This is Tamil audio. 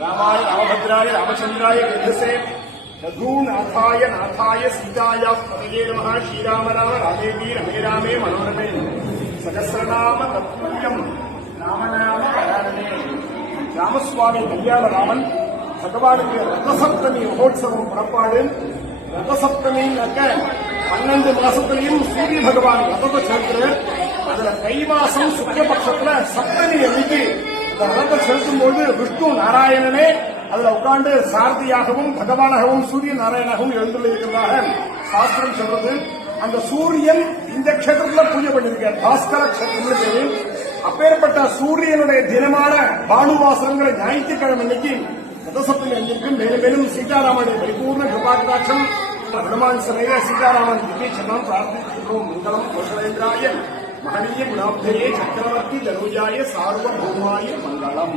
रामाय रामभद्राय रामचंद्राय वेधसे रघुनाथाय नाथाय सीताया पतये नमः श्रीराम राम रामेति रमे रामे मनोरमे सहस्रनाम तत्पुल्यम रामनाम परायणे ராமசுவாமி கல்யாண ராமன் பகவானுக்கு ரதசப்தமி மகோத்சவம் புறப்பாடு. ரதசப்தமின்னாக்க 12 மாசத்திலையும் சூரிய பகவான் ரதத்தை சேர்க்கிறார். அதுல தை மாசம் சுக்லபட்சத்துல சப்தமி அன்னைக்கு இந்த ரதத்தை செலுத்தும் போது விஷ்ணு நாராயணனே அதுல உட்கார்ந்து சாரதியாகவும் பகவானாகவும் சூரிய நாராயணாகவும் எழுந்துள்ளதாக சாஸ்திரம் சொல்றது. அந்த சூரியன் இந்த கஷேத்திரத்துல பூஜை பண்ணிருக்கார், பாஸ்கர கஷேத்திரம் பேரு. அப்பேற்பட்ட சூரியனுடைய தினமான பானுவாசனங்களை ஞாயிற்றுக்கிழமை இன்னைக்கு ரதசப்தமி அன்றைக்கும் மேலும் மேலும் சீதாராமனுடைய பரிபூர்ண கிருபாகடாட்சம் ஹனுமான் சமேத சீதாராமன் திவ்யச்சனம் பிரார்த்திக்கிறோம். மங்களம் கோஷலேந்திராய மகனீய குணாப்தயே சக்கரவர்த்தி தனுஜாய சார்வபௌமாய மங்களம்.